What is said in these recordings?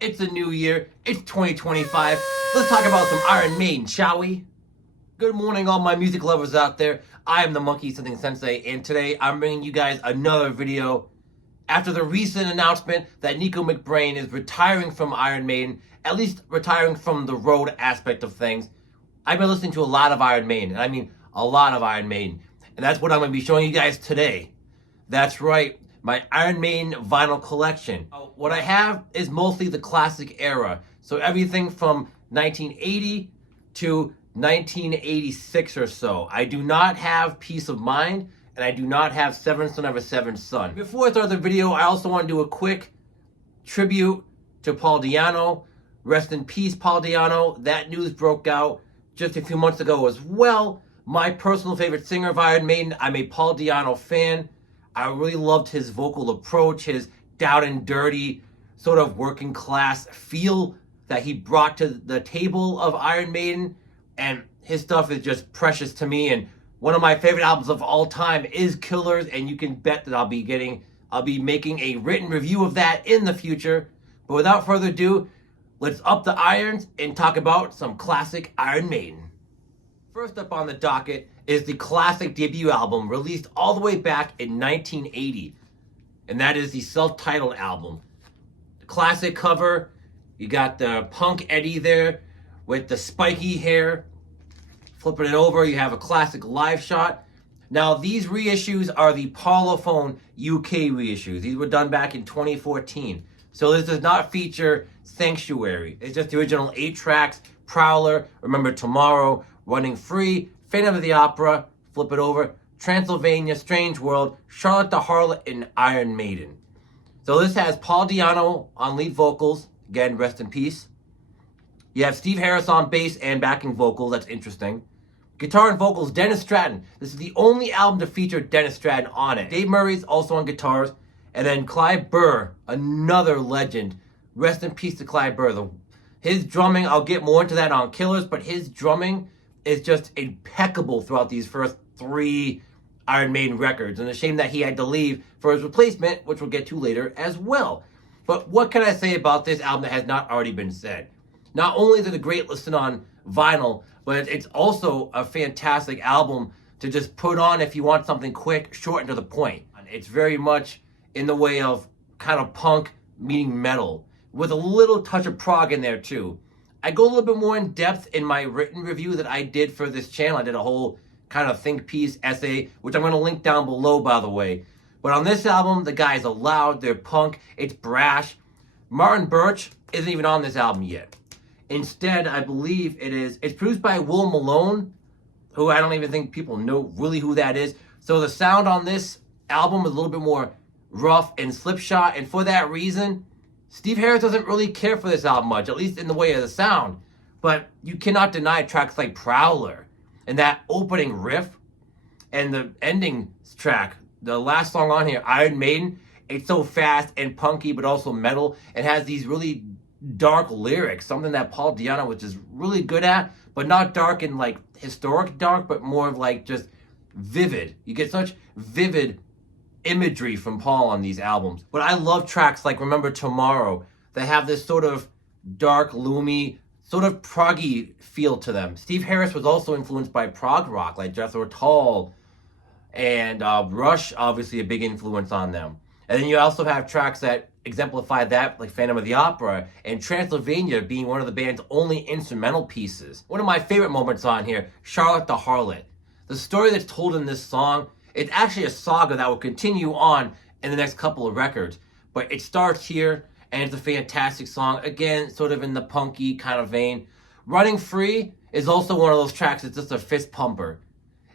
It's a new year. It's 2025. Let's talk about some Iron Maiden, shall we? Good morning, all my music lovers out there. I am the Monkey Something Sensei, and today I'm bringing you guys another video after the recent announcement that Nico McBrain is retiring from Iron Maiden, at least retiring from the road aspect of things. I've been listening to a lot of Iron Maiden, and I mean a lot of Iron Maiden, and that's what I'm going to be showing you guys today. That's right, my Iron Maiden vinyl collection. What I have is mostly the classic era, so everything from 1980 to 1986 or so. I do not have Peace of Mind, and I do not have Seventh Son of a Seventh Son. Before I start the video, I also want to do a quick tribute to Paul Di'Anno. Rest in peace, Paul Di'Anno. That news broke out just a few months ago as well. My personal favorite singer of Iron Maiden. I'm a Paul Di'Anno fan. I really loved his vocal approach, his down and dirty, sort of working class feel that he brought to the table of Iron Maiden. And his stuff is just precious to me. And one of my favorite albums of all time is Killers. And you can bet that I'll be making a written review of that in the future. But without further ado, let's up the irons and talk about some classic Iron Maiden. First up on the docket is the classic debut album released all the way back in 1980. And that is the self-titled album. The classic cover, you got the punk Eddie there with the spiky hair. Flipping it over, you have a classic live shot. Now, these reissues are the Parlophone UK reissues. These were done back in 2014. So this does not feature Sanctuary. It's just the original 8 tracks, Prowler, Remember Tomorrow, Running Free, Phantom of the Opera, flip it over, Transylvania, Strange World, Charlotte the Harlot, and Iron Maiden. So this has Paul Di'Anno on lead vocals. Again, rest in peace. You have Steve Harris on bass and backing vocals. That's interesting. Guitar and vocals, Dennis Stratton. This is the only album to feature Dennis Stratton on it. Dave Murray's also on guitars. And then Clive Burr, another legend. Rest in peace to Clive Burr. His drumming, I'll get more into that on Killers, but his drumming is just impeccable throughout these first 3 Iron Maiden records. And a shame that he had to leave for his replacement, which we'll get to later as well. But what can I say about this album that has not already been said? Not only is it a great listen on vinyl, but it's also a fantastic album to just put on if you want something quick, short, and to the point. It's very much in the way of kind of punk meeting metal, with a little touch of prog in there too. I go a little bit more in depth in my written review that I did for this channel. I did a whole kind of think piece essay, which I'm going to link down below, by the way. But on this album, the guys are loud, they're punk, it's brash. Martin Birch isn't even on this album yet. Instead, I believe it's produced by Will Malone, who I don't even think people know really who that is. So the sound on this album is a little bit more rough and slipshod, and for that reason, Steve Harris doesn't really care for this album much, at least in the way of the sound. But you cannot deny tracks like Prowler, and that opening riff, and the ending track, the last song on here, Iron Maiden. It's so fast and punky, but also metal. It has these really dark lyrics, something that Paul Di'Anno was just really good at, but not dark in like historic dark, but more of like just vivid. You get such vivid imagery from Paul on these albums. But I love tracks like Remember Tomorrow that have this sort of dark, gloomy, sort of proggy feel to them. Steve Harris was also influenced by prog rock like Jethro Tull and Rush, obviously a big influence on them. And then you also have tracks that exemplify that, like Phantom of the Opera and Transylvania being one of the band's only instrumental pieces. One of my favorite moments on here, Charlotte the Harlot. The story that's told in this song, it's actually a saga that will continue on in the next couple of records. But it starts here, and it's a fantastic song. Again, sort of in the punky kind of vein. Running Free is also one of those tracks that's just a fist pumper.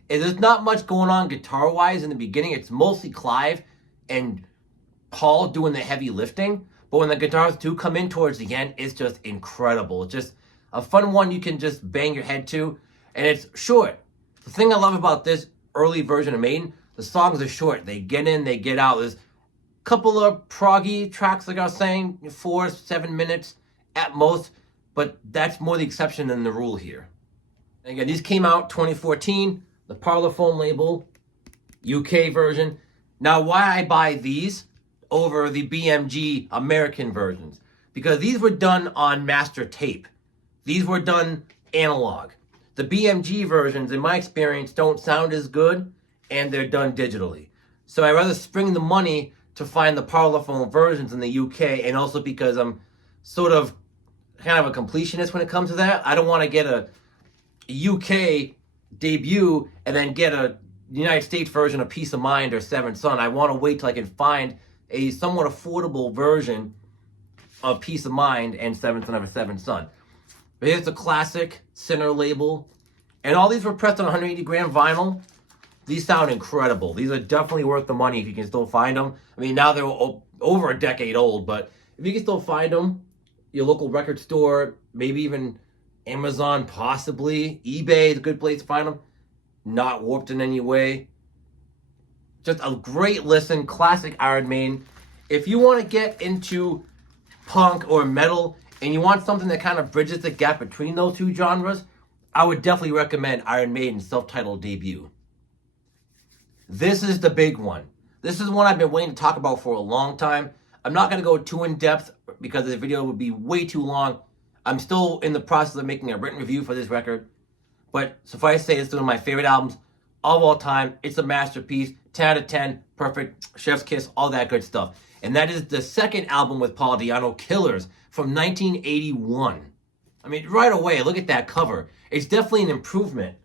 There's not much going on guitar-wise in the beginning. It's mostly Clive and Paul doing the heavy lifting, but when the guitars do come in towards the end, it's just incredible. It's just a fun one you can just bang your head to, and it's short. The thing I love about this early version of Maiden, the songs are short. They get in, they get out. There's a couple of proggy tracks, like I was saying, 4-7 minutes at most, but that's more the exception than the rule here. And again, these came out 2014, the Parlophone label, UK version. Now, why I buy these over the BMG American versions. because these were done on master tape. These were done analog. The BMG versions, in my experience, don't sound as good, and they're done digitally. So I'd rather spring the money to find the Parlophone versions in the UK, and also because I'm sort of kind of a completionist when it comes to that. I don't want to get a UK debut and then get a United States version of Peace of Mind or Seventh Son. I want to wait till I can find a somewhat affordable version of Peace of Mind and Seventh Son of a Seventh Son. But here's the classic Sinner label. And all these were pressed on 180 gram vinyl. These sound incredible. These are definitely worth the money if you can still find them. I mean, now they're over a decade old, but if you can still find them, your local record store, maybe even Amazon, possibly. eBay is a good place to find them. Not warped in any way. Just a great listen. Classic Iron Maiden. If you want to get into punk or metal and you want something that kind of bridges the gap between those two genres, I would definitely recommend Iron Maiden's self-titled debut. This is the big one. This is one I've been waiting to talk about for a long time. I'm not going to go too in depth because the video would be way too long. I'm still in the process of making a written review for this record. But suffice to say, it's one of my favorite albums of all time. It's a masterpiece. 10 out of 10. Perfect. Chef's kiss. All that good stuff. And that is the second album with Paul Di'Anno, Killers, from 1981. I mean, right away, look at that cover. It's definitely an improvement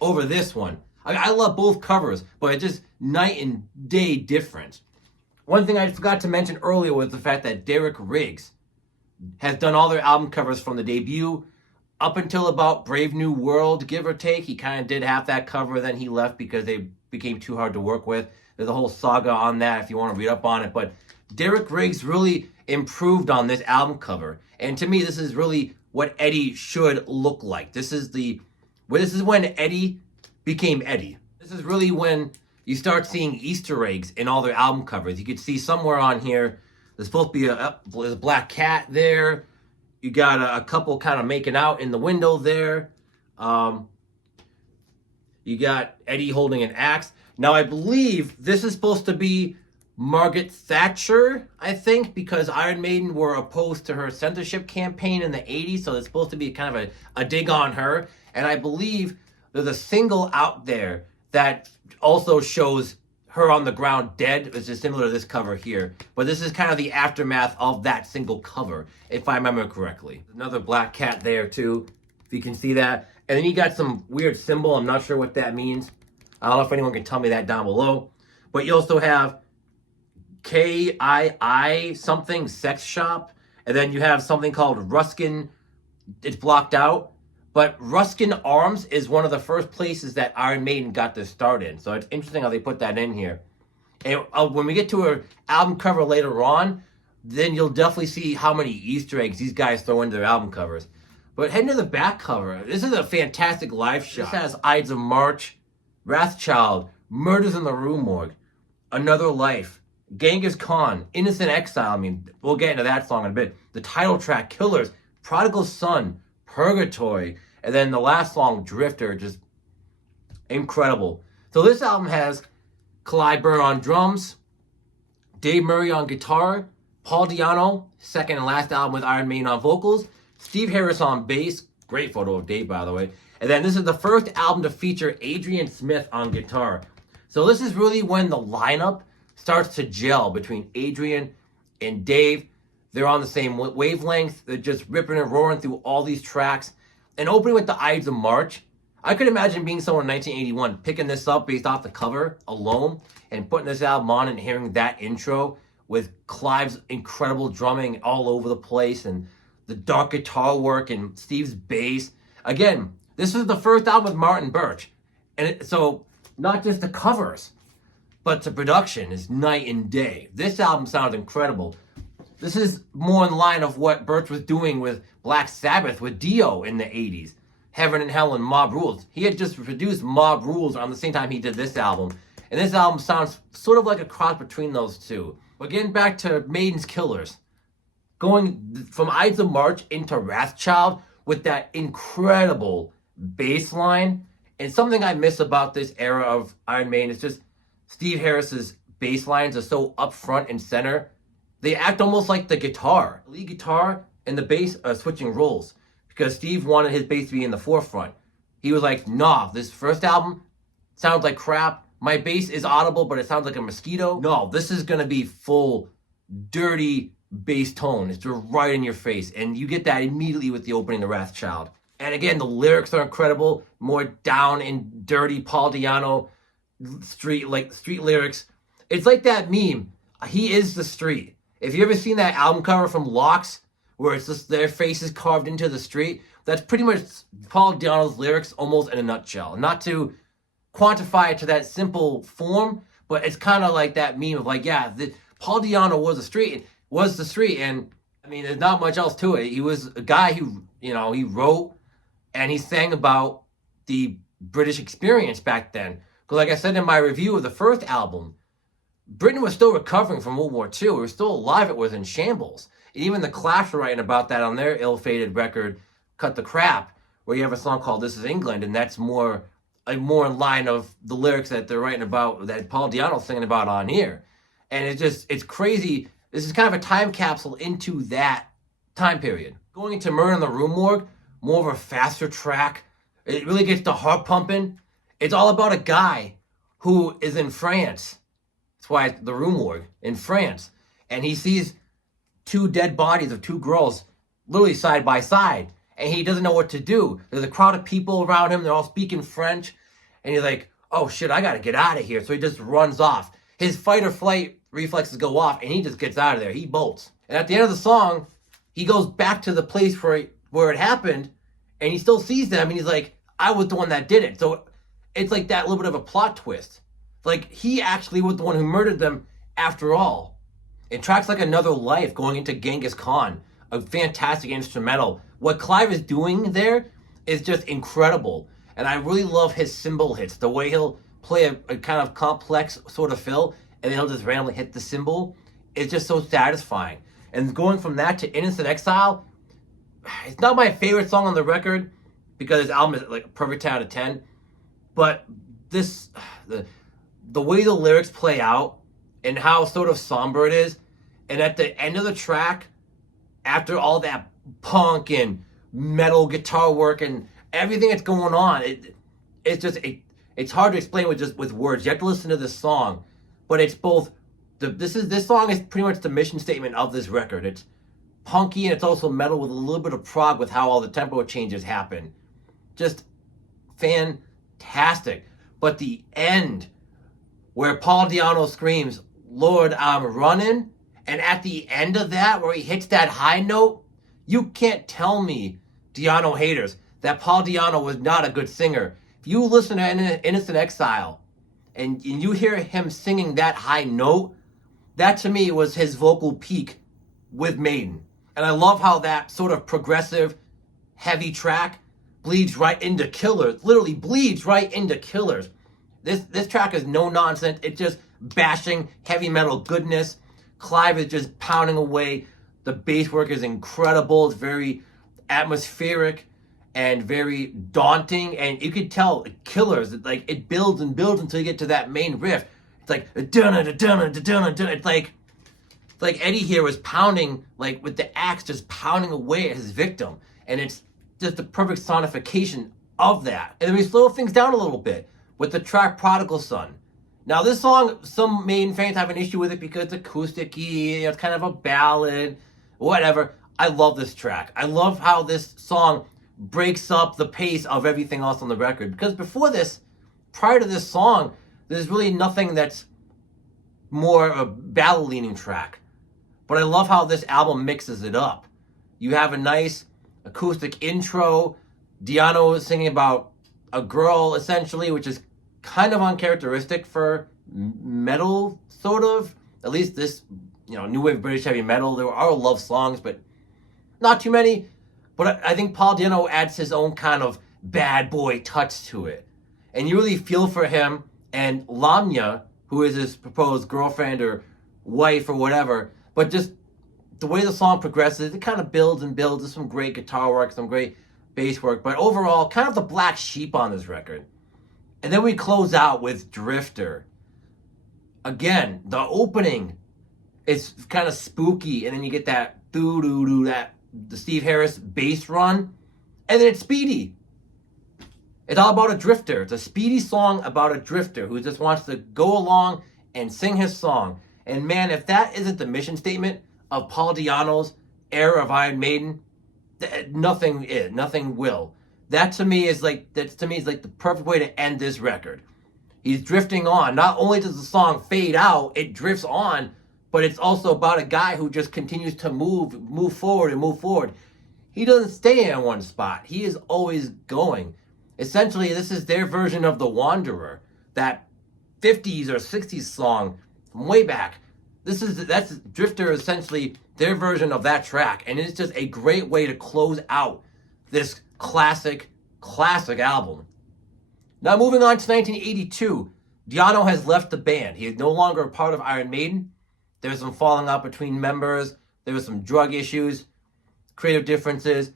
over this one. I love both covers, but it's just night and day different. One thing I forgot to mention earlier was the fact that Derek Riggs has done all their album covers from the debut up until about Brave New World, give or take. He kind of did half that cover, then he left because they became too hard to work with. There's a whole saga on that if you want to read up on it. But Derek Riggs really improved on this album cover. And to me, this is really what Eddie should look like. This is when Eddie became Eddie. This is really when you start seeing Easter eggs in all their album covers. You could see somewhere on here, there's supposed to be there's a black cat there. You got a couple kind of making out in the window there. You got Eddie holding an axe. Now, I believe this is supposed to be Margaret Thatcher, I think, because Iron Maiden were opposed to her censorship campaign in the 80s, so it's supposed to be kind of a dig on her. And I believe there's a single out there that also shows her on the ground dead, which is similar to this cover here. But this is kind of the aftermath of that single cover, if I remember correctly. Another black cat there, too, if you can see that. And then you got some weird symbol. I'm not sure what that means. I don't know if anyone can tell me that down below. But you also have KII something, sex shop. And then you have something called Ruskin. It's blocked out. But Ruskin Arms is one of the first places that Iron Maiden got their start in. So it's interesting how they put that in here. And when we get to an album cover later on, then you'll definitely see how many Easter eggs these guys throw into their album covers. But heading to the back cover, this is a fantastic live shot. This has Ides of March, Wrathchild, Murders in the Rue Morgue, Another Life, Genghis Khan, Innocent Exile. I mean, we'll get into that song in a bit. The title track, Killers, Prodigal Son, Purgatory, and then the last song, Drifter, just incredible. So this album has Clyburn on drums, Dave Murray on guitar, Paul Di'Anno, second and last album with Iron Maiden, on vocals, Steve Harris on bass, great photo of Dave, by the way, and then this is the first album to feature Adrian Smith on guitar. So this is really when the lineup starts to gel between Adrian and Dave. They're on the same wavelength. They're just ripping and roaring through all these tracks. And opening with the Ides of March, I could imagine being someone in 1981, picking this up based off the cover alone and putting this album on and hearing that intro with Clive's incredible drumming all over the place and the dark guitar work and Steve's bass. Again, this is the first album with Martin Birch. And so not just the covers, but the production is night and day. This album sounds incredible. This is more in line of what Birch was doing with Black Sabbath with Dio in the 80s. Heaven and Hell and Mob Rules. He had just produced Mob Rules around the same time he did this album. And this album sounds sort of like a cross between those two. But getting back to Maiden's Killers. Going from Ides of March into Wrathchild with that incredible bass line. And something I miss about this era of Iron Maiden is just Steve Harris's bass lines are so up front and center. they act almost like the guitar. The lead guitar and the bass are switching roles because Steve wanted his bass to be in the forefront. He was like, nah, this first album sounds like crap. My bass is audible, but it sounds like a mosquito. No, this is gonna be full, dirty bass tone. It's right in your face. And you get that immediately with the opening of Wrathchild. And again, the lyrics are incredible. More down and dirty Paul Di'Anno street lyrics. It's like that meme. He is the street. If you ever seen that album cover from Locks, where it's just their faces carved into the street, that's pretty much Paul Di'Anno's lyrics almost in a nutshell. Not to quantify it to that simple form, but it's kind of like that meme of like, yeah, Paul Di'Anno was the street, and I mean, there's not much else to it. He was a guy who, he wrote and he sang about the British experience back then. Because like I said in my review of the first album, Britain was still recovering from World War II. It was still alive. It was in shambles. And even the Clash were writing about that on their ill-fated record, Cut the Crap, where you have a song called This Is England, and that's more in line of the lyrics that they're writing about, that Paul Di'Anno's singing about on here. And it's crazy. This is kind of a time capsule into that time period. Going into Murder in the Rue Morgue, more of a faster track. It really gets the heart pumping. It's all about a guy who is in France. That's why it's the Rue Morgue, in France. And he sees two dead bodies of two girls literally side by side. And he doesn't know what to do. There's a crowd of people around him. They're all speaking French. And he's like, oh shit, I gotta get out of here. So he just runs off. His fight or flight reflexes go off and he just gets out of there. He bolts. And at the end of the song, he goes back to the place where it happened and he still sees them and he's like, I was the one that did it. So it's like that little bit of a plot twist. Like he actually was the one who murdered them after all. It tracks like Another Life going into Genghis Khan, a fantastic instrumental. What Clive is doing there is just incredible. And I really love his cymbal hits, the way he'll play a kind of complex sort of fill and then he'll just randomly hit the cymbal. It's just so satisfying. And going from that to Innocent Exile, it's not my favorite song on the record because this album is like a perfect 10 out of 10. But the way the lyrics play out and how sort of somber it is, and at the end of the track, after all that punk and metal guitar work and everything that's going on, it's hard to explain with words. You have to listen to this song, but it's both. This song is pretty much the mission statement of this record. It's punky and it's also metal with a little bit of prog with how all the tempo changes happen. Just fantastic. But the end, where Paul Di'Anno screams, "Lord, I'm running," and at the end of that, where he hits that high note, you can't tell me, Di'Anno haters, that Paul Di'Anno was not a good singer. If you listen to Innocent Exile and you hear him singing that high note, that to me was his vocal peak with Maiden. And I love how that sort of progressive, heavy track bleeds right into Killers. Literally bleeds right into Killers. This track is no nonsense. It's just bashing heavy metal goodness. Clive is just pounding away. The bass work is incredible. It's very atmospheric and very daunting. And you could tell Killers, like it builds and builds until you get to that main riff. It's like it's like Eddie here was pounding, like with the axe, just pounding away at his victim, and it's just the perfect sonification of that. And then we slow things down a little bit with the track Prodigal Son. Now this song, some Maiden fans have an issue with it because it's acoustic-y, it's kind of a ballad, whatever. I love this track. I love how this song breaks up the pace of everything else on the record. Because before this, prior to this song, there's really nothing that's more a ballad-leaning track. But I love how this album mixes it up. You have a nice acoustic intro. Di'Anno singing about a girl, essentially, which is kind of uncharacteristic for metal, sort of. At least this, new wave British heavy metal. There are love songs, but not too many. But I think Paul Di'Anno adds his own kind of bad boy touch to it. And you really feel for him and Lamia, who is his proposed girlfriend or wife or whatever. But just the way the song progresses, it kind of builds and builds. There's some great guitar work, some great bass work. But overall, kind of the black sheep on this record. And then we close out with Drifter. Again, the opening It's kind of spooky, and then you get that doo-doo-doo, the Steve Harris bass run, and then it's speedy. It's all about a drifter. It's a speedy song about a drifter who just wants to go along and sing his song. And man, if that isn't the mission statement of Paul Di'Anno's era of Iron Maiden, nothing is. Nothing will. That to me is like the perfect way to end this record. He's drifting on. Not only does the song fade out, it drifts on, but it's also about a guy who just continues to move forward. He doesn't stay in one spot. He is always going. Essentially, this is their version of The Wanderer, that 50s or 60s song from way back. That's Drifter, essentially their version of that track, and it's just a great way to close out this classic album. Now moving on to 1982, Di'Anno has left the band. He is no longer a part of Iron Maiden. There's some falling out between members. There was some drug issues, creative differences.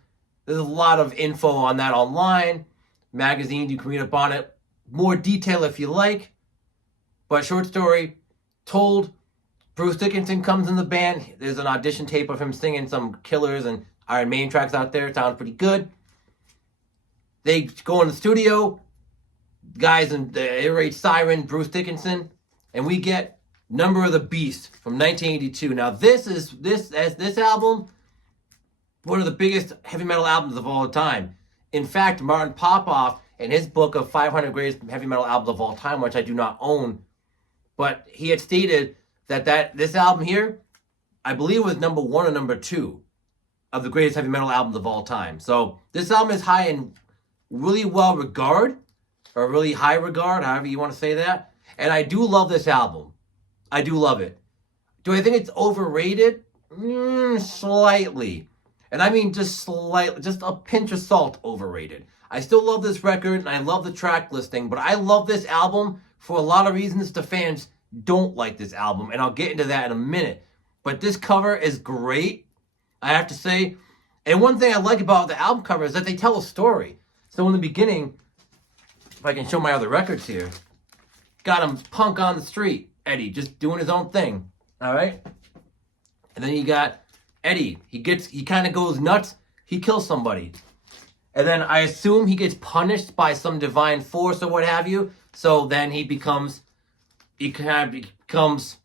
There's a lot of info on that online. Magazines, you can read up on it. More detail if you like. But short story told, Bruce Dickinson comes in the band. There's an audition tape of him singing some Killers and Iron Maiden tracks out there. It sounds pretty good. They go in the studio. Guys in the air raid siren, Bruce Dickinson. And we get Number of the Beast from 1982. Now this album, one of the biggest heavy metal albums of all time. In fact, Martin Popoff, in his book of 500 Greatest Heavy Metal Albums of All Time, which I do not own, but he had stated that this album here, I believe, was number 1 or number 2 of the greatest heavy metal albums of all time. So this album is high in really well regard, or really high regard, however you want to say that. And I do love this album. I do love it. Do I think it's overrated? Slightly. And I mean just slightly, just a pinch of salt overrated. I still love this record, and I love the track listing, but I love this album for a lot of reasons the fans don't like this album, and I'll get into that in a minute. But this cover is great, I have to say. And one thing I like about the album cover is that they tell a story. So in the beginning, if I can show my other records here, got him punk on the street, Eddie, just doing his own thing, all right? And then you got Eddie, he kind of goes nuts, he kills somebody. And then I assume he gets punished by some divine force or what have you. So then he kind of becomes,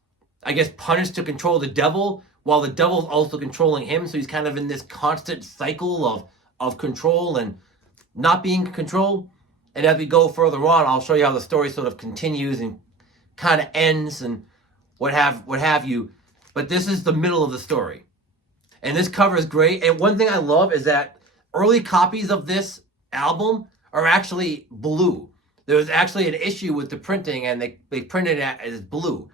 I guess, punished to control the devil, while the devil's also controlling him. So he's kind of in this constant cycle of control and not being in control. And as we go further on, I'll show you how the story sort of continues and kind of ends and what have you. But this is the middle of the story. And this cover is great. And one thing I love is that early copies of this album are actually blue. There was actually an issue with the printing, and they printed it as blue.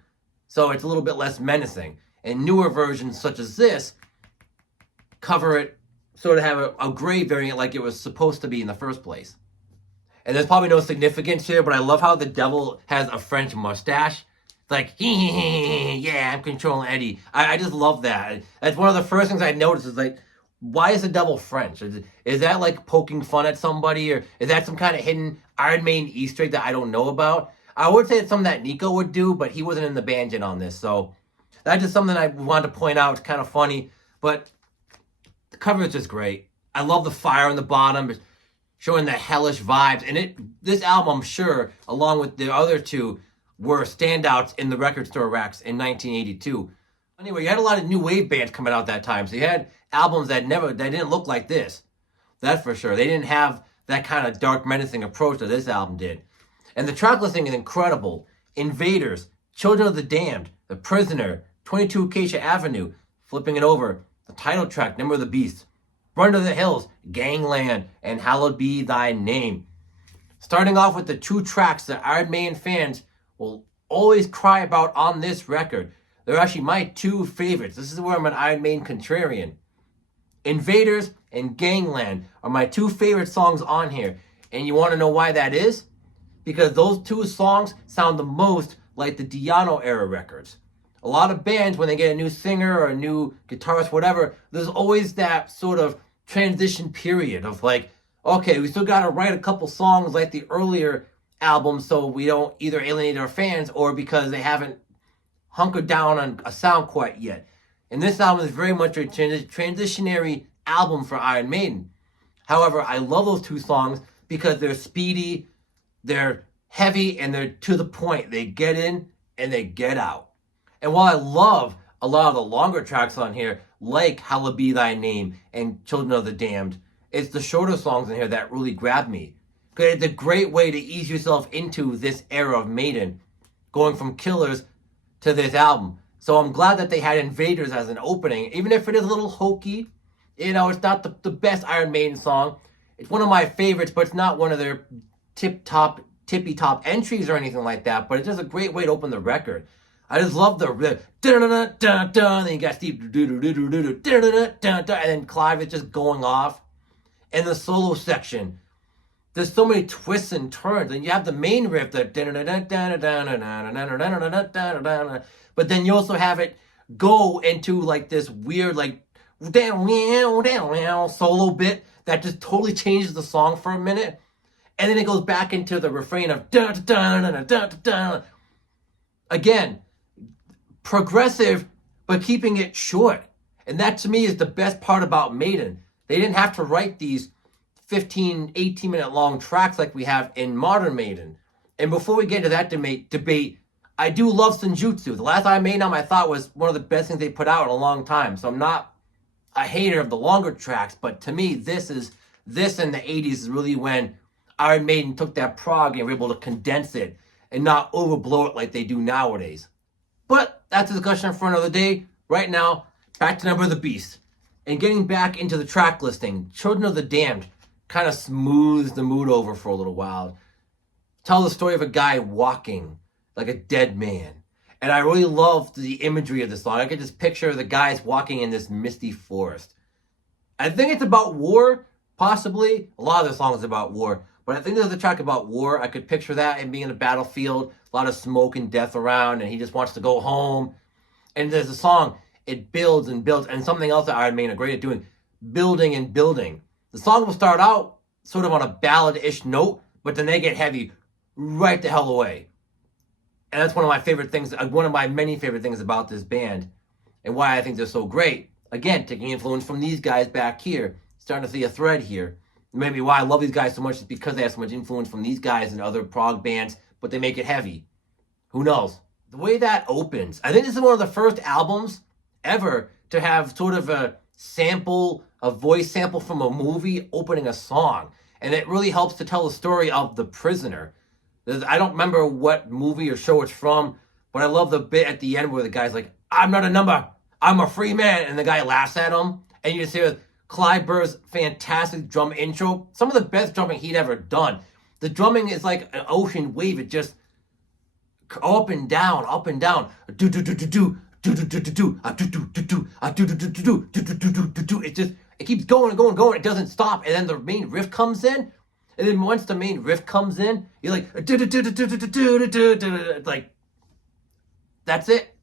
So it's a little bit less menacing. And newer versions such as this cover it, sort of have a gray variant like it was supposed to be in the first place. And there's probably no significance here, but I love how the devil has a French mustache. It's like, yeah, I'm controlling Eddie. I just love that. That's one of the first things I noticed is like, why is the devil French? Is that like poking fun at somebody, or is that some kind of hidden Iron Maiden Easter egg that I don't know about? I would say it's something that Nico would do, but he wasn't in the band yet on this. So that's just something I wanted to point out. It's kind of funny, but the cover is just great. I love the fire on the bottom, showing the hellish vibes. And this album, I'm sure, along with the other two, were standouts in the record store racks in 1982. Anyway, you had a lot of new wave bands coming out that time, so you had albums that didn't look like this. That's for sure. They didn't have that kind of dark, menacing approach that this album did. And the track listing is incredible. Invaders, Children of the Damned, The Prisoner, 22 Acacia Avenue, flipping it over, the title track, Number of the Beast, Run to the Hills, Gangland, and Hallowed Be Thy Name. Starting off with the two tracks that Iron Maiden fans will always cry about on this record. They're actually my two favorites. This is where I'm an Iron Maiden contrarian. Invaders and Gangland are my two favorite songs on here. And you want to know why that is? Because those two songs sound the most like the Di'Anno era records. A lot of bands, when they get a new singer or a new guitarist, whatever, there's always that sort of transition period of like, okay, we still got to write a couple songs like the earlier albums so we don't either alienate our fans or because they haven't hunkered down on a sound quite yet. And this album is very much a transitionary album for Iron Maiden. However, I love those two songs because they're speedy, they're heavy, and they're to the point. They get in and they get out. And while I love a lot of the longer tracks on here, like Hallowed Be Thy Name and Children of the Damned, it's the shorter songs in here that really grab me. Because it's a great way to ease yourself into this era of Maiden, going from Killers to this album. So I'm glad that they had Invaders as an opening, even if it is a little hokey. You know, it's not the best Iron Maiden song. It's one of my favorites, but it's not one of their tippy top entries or anything like that. But it's just a great way to open the record. I just love the and then you got Steve and then Clive is just going off. And the solo section, there's so many twists and turns, and you have the main riff that, but then you also have it go into like this weird like solo bit that just totally changes the song for a minute, and then it goes back into the refrain of again, progressive but keeping it short. And that to me is the best part about Maiden. They didn't have to write these 15, 18-minute long tracks like we have in modern Maiden. And before we get into that debate, I do love Senjutsu. The last Iron Maiden album I thought was one of the best things they put out in a long time. So I'm not a hater of the longer tracks, but to me, this in the 80s is really when Iron Maiden took that prog and were able to condense it and not overblow it like they do nowadays. But that's a discussion for another day. Right now, back to Number of the Beast. And getting back into the track listing, Children of the Damned kind of smooths the mood over for a little while. Tell the story of a guy walking like a dead man. And I really love the imagery of this song. I get this picture of the guys walking in this misty forest. I think it's about war, possibly. A lot of the song is about war. But I think there's a track about war. I could picture that and being in a battlefield, a lot of smoke and death around, and he just wants to go home. And there's a song, it builds and builds, and something else that Iron Maiden are great at doing, building and building. The song will start out sort of on a ballad-ish note, but then they get heavy right the hell away. And that's one of my favorite things, one of my many favorite things about this band, and why I think they're so great. Again, taking influence from these guys back here, starting to see a thread here. Maybe why I love these guys so much is because they have so much influence from these guys and other prog bands, but they make it heavy. Who knows? The way that opens, I think this is one of the first albums ever to have sort of a voice sample from a movie opening a song. And it really helps to tell the story of The Prisoner. I don't remember what movie or show it's from, but I love the bit at the end where the guy's like, I'm not a number, I'm a free man. And the guy laughs at him. And you just hear Clive Burr's fantastic drum intro. Some of the best drumming he'd ever done. The drumming is like an ocean wave. It just up and down, up and down. Do do do do do. It just, it keeps going and going and going. It doesn't stop. And then the main riff comes in. And then once the main riff comes in, you're like, like, that's it.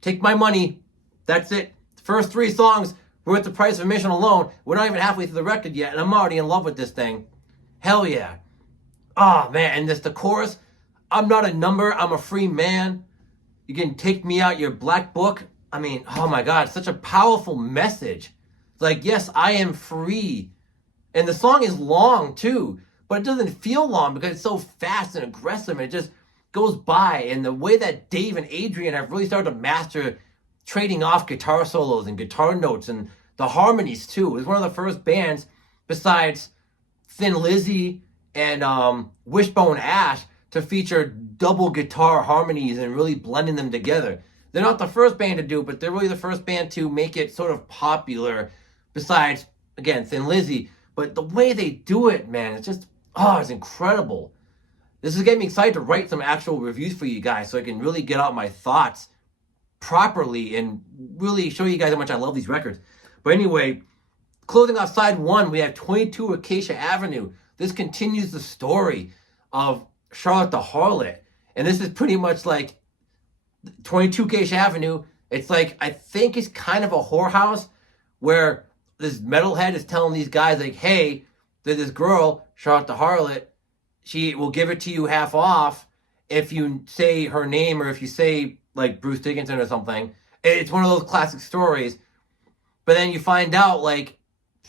Take my money. That's it. First three songs were at the price of admission alone. We're not even halfway through the record yet, and I'm already in love with this thing. Hell yeah. Oh, man. And the chorus, I'm not a number, I'm a free man. You can take me out your black book. I mean, oh my God, such a powerful message. It's like, yes, I am free. And the song is long too, but it doesn't feel long because it's so fast and aggressive and it just goes by. And the way that Dave and Adrian have really started to master trading off guitar solos and guitar notes and the harmonies too. It was one of the first bands besides Thin Lizzy and Wishbone Ash to feature double guitar harmonies and really blending them together. They're not the first band to do it, but they're really the first band to make it sort of popular besides, again, Thin Lizzy. But the way they do it, man, it's just, it's incredible. This is getting me excited to write some actual reviews for you guys so I can really get out my thoughts properly and really show you guys how much I love these records. But anyway, closing off side one, we have 22 Acacia Avenue. This continues the story of Charlotte the Harlot. And this is pretty much like 22 Acacia Avenue. It's like, I think it's kind of a whorehouse where this metalhead is telling these guys like, hey, there's this girl, Charlotte the Harlot. She will give it to you half off if you say her name or if you say like Bruce Dickinson or something. It's one of those classic stories. But then you find out, like,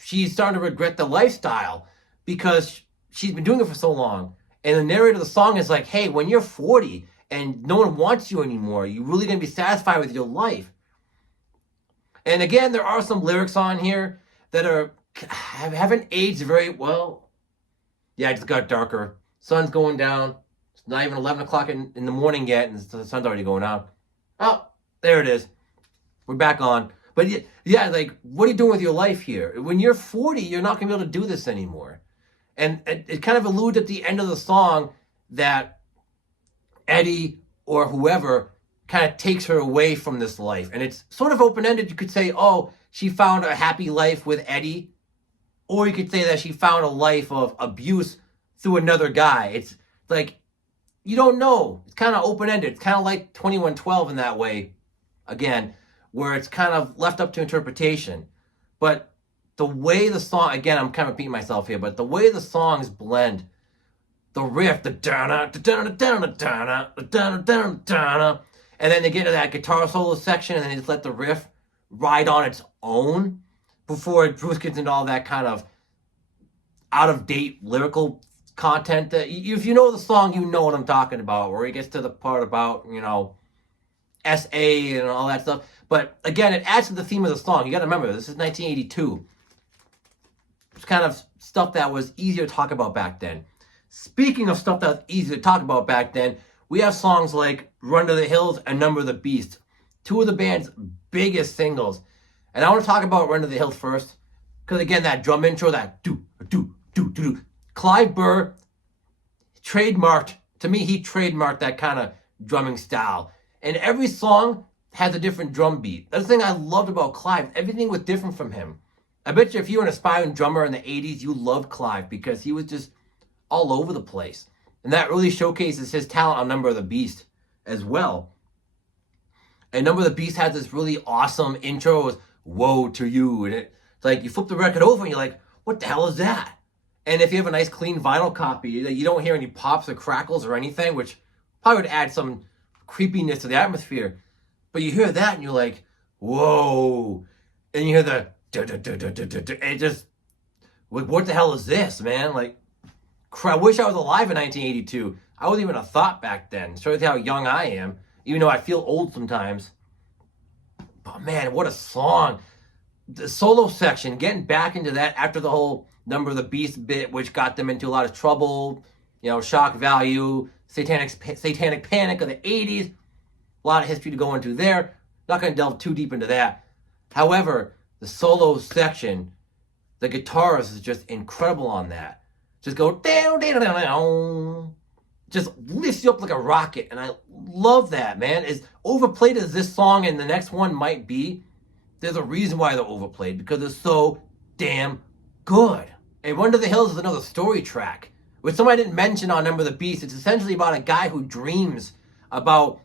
she's starting to regret the lifestyle because she's been doing it for so long. And the narrator of the song is like, hey, when you're 40 and no one wants you anymore, you're really going to be satisfied with your life. And again, there are some lyrics on here that haven't aged very well. Yeah, it just got darker. Sun's going down. It's not even 11 o'clock in the morning yet, and the sun's already going out. Oh, there it is. We're back on. But yeah, like, what are you doing with your life here? When you're 40, you're not going to be able to do this anymore. And it kind of alludes at the end of the song that Eddie or whoever kind of takes her away from this life. And it's sort of open-ended. You could say, oh, she found a happy life with Eddie. Or you could say that she found a life of abuse through another guy. It's like, you don't know. It's kind of open-ended. It's kind of like 2112 in that way, again, where it's kind of left up to interpretation. But the way the song, again, I'm kind of beating myself here, but the way the songs blend, the riff, the da-da, da-da, da-da, da-da, da-da, da-da, da-da, and then they get to that guitar solo section, and then they just let the riff ride on its own before Bruce gets into all that kind of out-of-date lyrical content. That if you know the song, you know what I'm talking about, where he gets to the part about, you know, S.A. and all that stuff. But again, it adds to the theme of the song. You got to remember, this is 1982. It's kind of stuff that was easier to talk about back then. Speaking of stuff that was easy to talk about back then, we have songs like Run to the Hills and Number of the Beast, two of the band's biggest singles. And I want to talk about Run to the Hills first, because again, that drum intro, that do. Clive Burr trademarked, to me, he trademarked that kind of drumming style. And every song has a different drum beat. That's the thing I loved about Clive. Everything was different from him. I bet you if you were an aspiring drummer in the 80s, you loved Clive because he was just all over the place. And that really showcases his talent on Number of the Beast as well. And Number of the Beast has this really awesome intro with Woe to You. And it's like you flip the record over and you're like, what the hell is that? And if you have a nice clean vinyl copy, you don't hear any pops or crackles or anything, which probably would add some creepiness to the atmosphere. But you hear that and you're like, whoa. And you hear the it just, what the hell is this, man? Like, I wish I was alive in 1982. I wasn't even a thought back then. Shows you how young I am, even though I feel old sometimes. But man, what a song. The solo section, getting back into that after the whole Number of the Beast bit, which got them into a lot of trouble, you know, shock value, satanic panic of the 80s. A lot of history to go into there. Not going to delve too deep into that. However, the solo section, the guitarist is just incredible on that. Just go down, down, down, down. Just lifts you up like a rocket. And I love that, man. As overplayed as this song and the next one might be, there's a reason why they're overplayed, because they're so damn good. And Run to the Hills is another story track, which somebody didn't mention on Number of the Beast. It's essentially about a guy who dreams about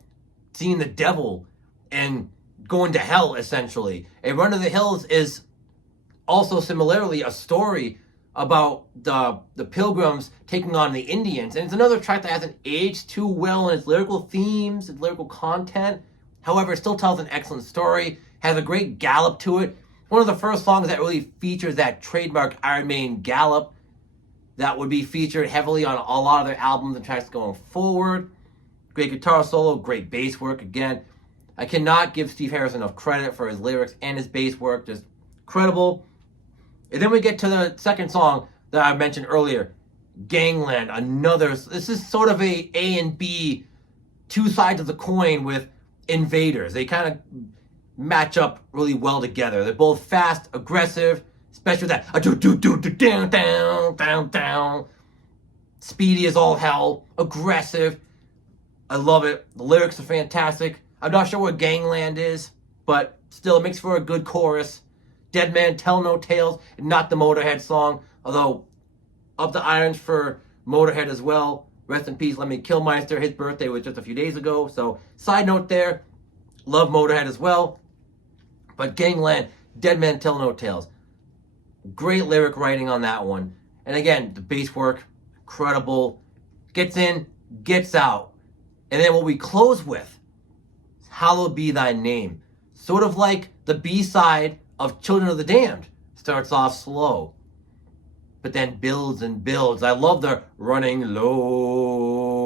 seeing the devil and going to hell, essentially. And Run to the Hills is also similarly a story about the Pilgrims taking on the Indians. And it's another track that hasn't aged too well in its lyrical themes and lyrical content. However, it still tells an excellent story, has a great gallop to it. One of the first songs that really features that trademark Iron Maiden gallop that would be featured heavily on a lot of their albums and tracks going forward. Great guitar solo, great bass work. Again, I cannot give Steve Harris enough credit for his lyrics and his bass work. Just incredible. And then we get to the second song that I mentioned earlier, Gangland. This is sort of a and B, two sides of the coin with Invaders. They kind of match up really well together. They're both fast, aggressive, especially that down, down, down, down. Speedy as all hell, aggressive. I love it. The lyrics are fantastic. I'm not sure what Gangland is, but still it makes for a good chorus. Dead Man Tell No Tales, not the Motorhead song, although up the irons for Motorhead as well. Rest in peace, Lemmy Kilmister. His birthday was just a few days ago, so side note there. Love Motorhead as well. But Gangland, Dead Man Tell No Tales. Great lyric writing on that one. And again, the bass work, incredible. Gets in, gets out. And then what we close with, Hallowed Be Thy Name. Sort of like the B-side of Children of the Damned. Starts off slow, but then builds and builds. I love the running low.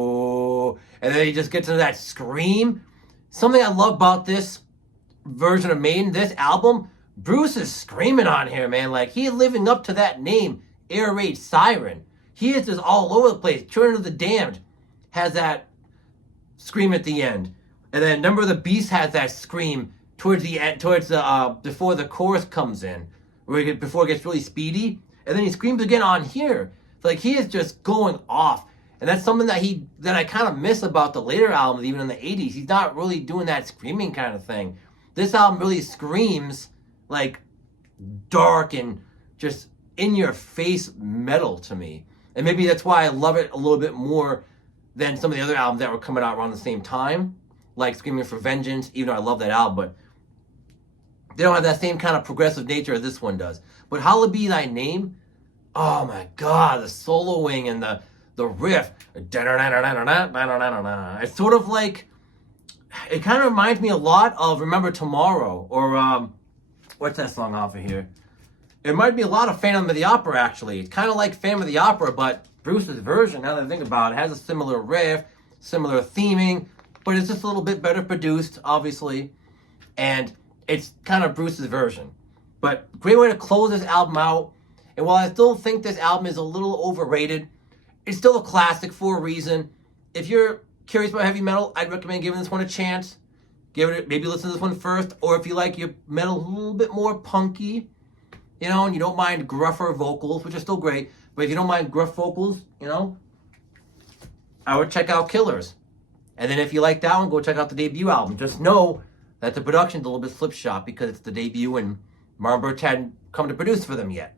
And then he just gets into that scream. Something I love about this version of Maiden, this album, Bruce is screaming on here, man. Like, he's living up to that name, Air Raid Siren. He is just all over the place. Children of the Damned has that scream at the end. And then Number of the Beast has that scream towards the end, before the chorus comes in, before it gets really speedy. And then he screams again on here. It's like he is just going off. And that's something that I kind of miss about the later albums, even in the 80s. He's not really doing that screaming kind of thing. This album really screams like dark and just in-your-face metal to me. And maybe that's why I love it a little bit more than some of the other albums that were coming out around the same time, like Screaming for Vengeance, even though I love that album, but they don't have that same kind of progressive nature as this one does. But Hallowed Be Thy Name, oh my God, the soloing and the riff. It's sort of like, it kind of reminds me a lot of Remember Tomorrow, or what's that song off of here? It reminds me a lot of Phantom of the Opera, actually. It's kind of like Phantom of the Opera, but Bruce's version, now that I think about it, has a similar riff, similar theming, but it's just a little bit better produced, obviously. And it's kind of Bruce's version. But great way to close this album out. And while I still think this album is a little overrated, it's still a classic for a reason. If you're curious about heavy metal, I'd recommend giving this one a chance. Maybe listen to this one first. Or if you like your metal a little bit more punky, you know, and you don't mind gruffer vocals, which are still great, but if you don't mind gruff vocals, you know, I would check out Killers. And then if you like that one, go check out the debut album. Just know that the production's a little bit slipshod because it's the debut and Martin Birch hadn't come to produce for them yet.